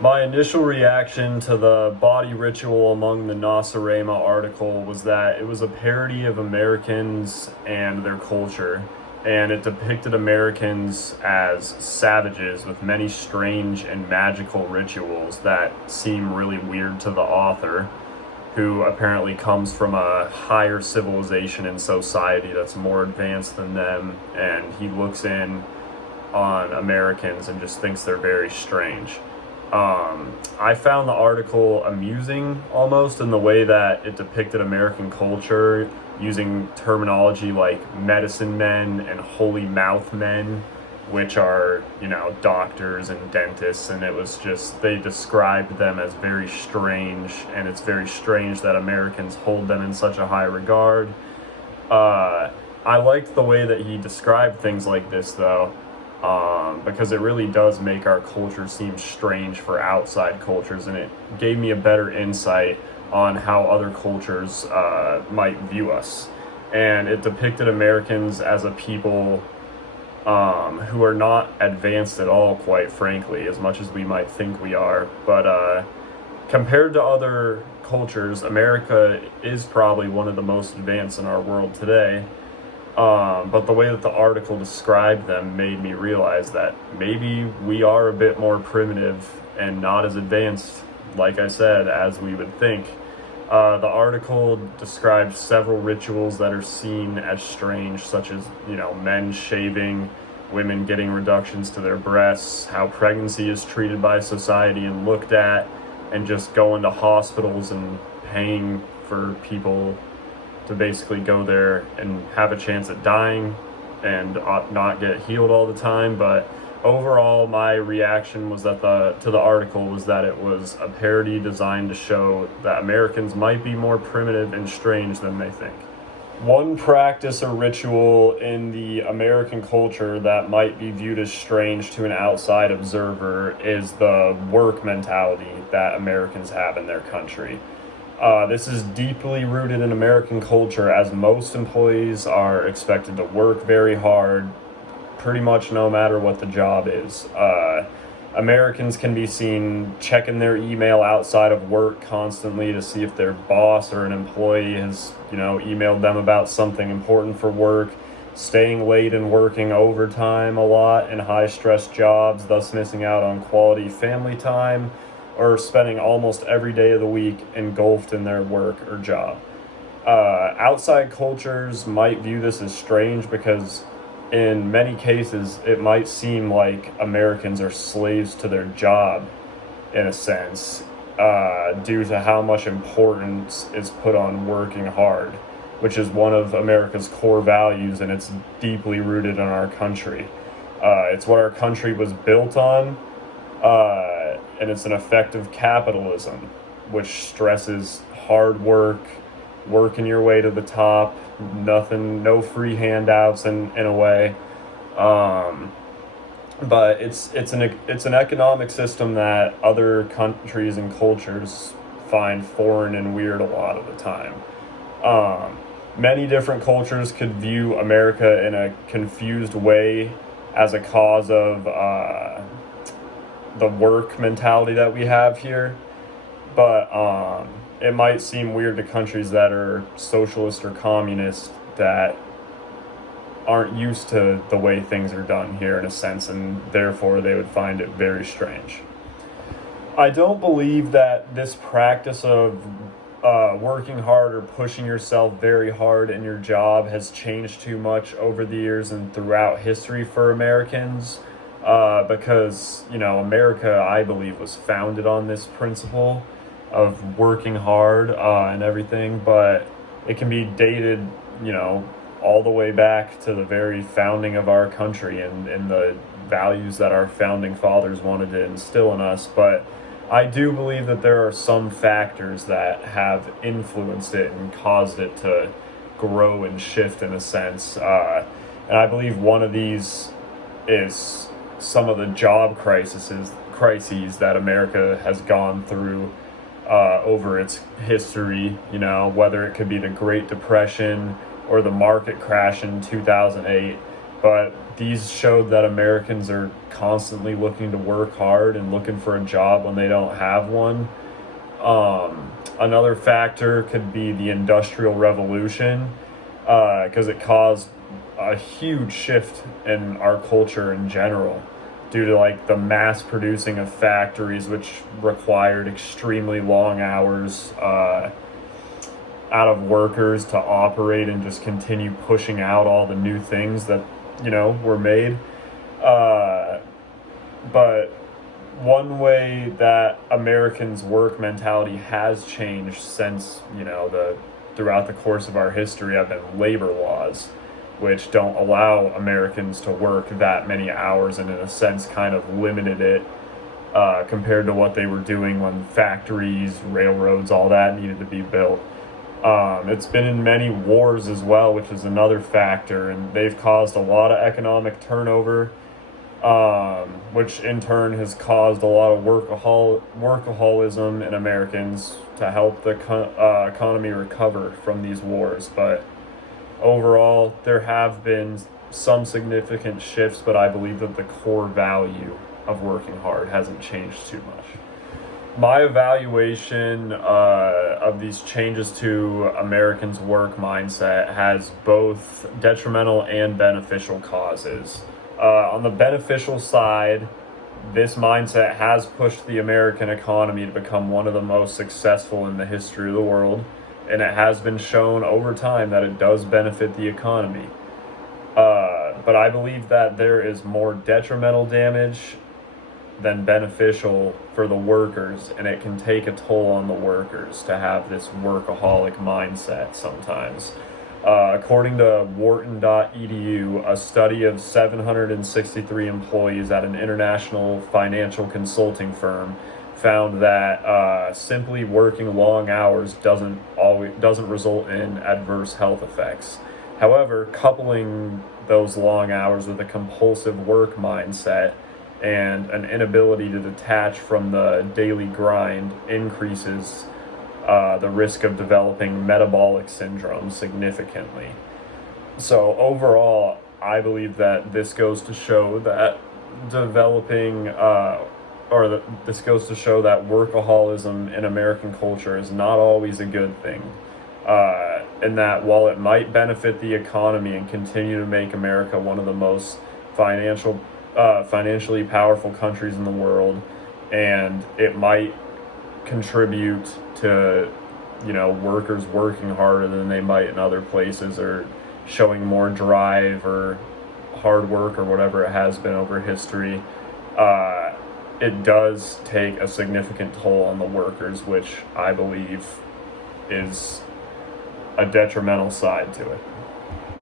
My initial reaction to the body ritual among the Nacirema article was that it was a parody of Americans and their culture, and it depicted Americans as savages with many strange and magical rituals that seem really weird to the author, who apparently comes from a higher civilization and society that's more advanced than them, and he looks in on Americans and just thinks they're very strange. I found the article amusing almost in the way that it depicted American culture using terminology like medicine men and holy mouth men, which are, doctors and dentists. And it was just, they described them as very strange, and it's very strange that Americans hold them in such a high regard. I liked the way that he described things like this, though, because it really does make our culture seem strange for outside cultures, and it gave me a better insight on how other cultures might view us. And it depicted Americans as a people who are not advanced at all, quite frankly, as much as we might think we are. But compared to other cultures, America is probably one of the most advanced in our world today. But the way that the article described them made me realize that maybe we are a bit more primitive and not as advanced, like I said, as we would think. The article described several rituals that are seen as strange, such as, men shaving, women getting reductions to their breasts, how pregnancy is treated by society and looked at, and just going to hospitals and paying for people to basically go there and have a chance at dying and not get healed all the time. But overall, my reaction was that to the article was that it was a parody designed to show that Americans might be more primitive and strange than they think. One practice or ritual in the American culture that might be viewed as strange to an outside observer is the work mentality that Americans have in their country. This is deeply rooted in American culture, as most employees are expected to work very hard, pretty much no matter what the job is. Americans can be seen checking their email outside of work constantly to see if their boss or an employee has, emailed them about something important for work, staying late and working overtime a lot in high-stress jobs, thus missing out on quality family time, or spending almost every day of the week engulfed in their work or job. Outside cultures might view this as strange because in many cases it might seem like Americans are slaves to their job in a sense, due to how much importance is put on working hard, which is one of America's core values, and it's deeply rooted in our country. It's what our country was built on, and it's an effective capitalism, which stresses hard work, working your way to the top, no free handouts in a way. But it's an economic system that other countries and cultures find foreign and weird a lot of the time. Many different cultures could view America in a confused way as a cause of the work mentality that we have here, but it might seem weird to countries that are socialist or communist that aren't used to the way things are done here in a sense, and therefore they would find it very strange. I don't believe that this practice of working hard or pushing yourself very hard in your job has changed too much over the years and throughout history for Americans. Because, America, I believe, was founded on this principle of working hard and everything, but it can be dated, all the way back to the very founding of our country and the values that our founding fathers wanted to instill in us. But I do believe that there are some factors that have influenced it and caused it to grow and shift in a sense. And I believe one of these is some of the job crises that America has gone through over its history, whether it could be the Great Depression or the market crash in 2008. but these showed that Americans are constantly looking to work hard and looking for a job when they don't have one. Another factor could be the Industrial Revolution, because it caused a huge shift in our culture in general due to like the mass producing of factories, which required extremely long hours out of workers to operate and just continue pushing out all the new things that were made. But one way that Americans' work mentality has changed since the throughout the course of our history have been labor laws, which don't allow Americans to work that many hours, and in a sense kind of limited it compared to what they were doing when factories, railroads, all that needed to be built. It's been in many wars as well, which is another factor, and they've caused a lot of economic turnover, which in turn has caused a lot of workaholism in Americans to help the economy recover from these wars. But overall, there have been some significant shifts, but I believe that the core value of working hard hasn't changed too much. My evaluation of these changes to Americans' work mindset has both detrimental and beneficial causes. On the beneficial side, this mindset has pushed the American economy to become one of the most successful in the history of the world, and it has been shown over time that it does benefit the economy. But I believe that there is more detrimental damage than beneficial for the workers, and it can take a toll on the workers to have this workaholic mindset sometimes. According to Wharton.edu, a study of 763 employees at an international financial consulting firm found that simply working long hours doesn't result in adverse health effects. However, coupling those long hours with a compulsive work mindset and an inability to detach from the daily grind increases the risk of developing metabolic syndrome significantly. So overall, I believe that this goes to show that this goes to show that workaholism in American culture is not always a good thing. And that while it might benefit the economy and continue to make America one of the most financially powerful countries in the world, and it might contribute to workers working harder than they might in other places, or showing more drive or hard work or whatever it has been over history, it does take a significant toll on the workers, which I believe is a detrimental side to it.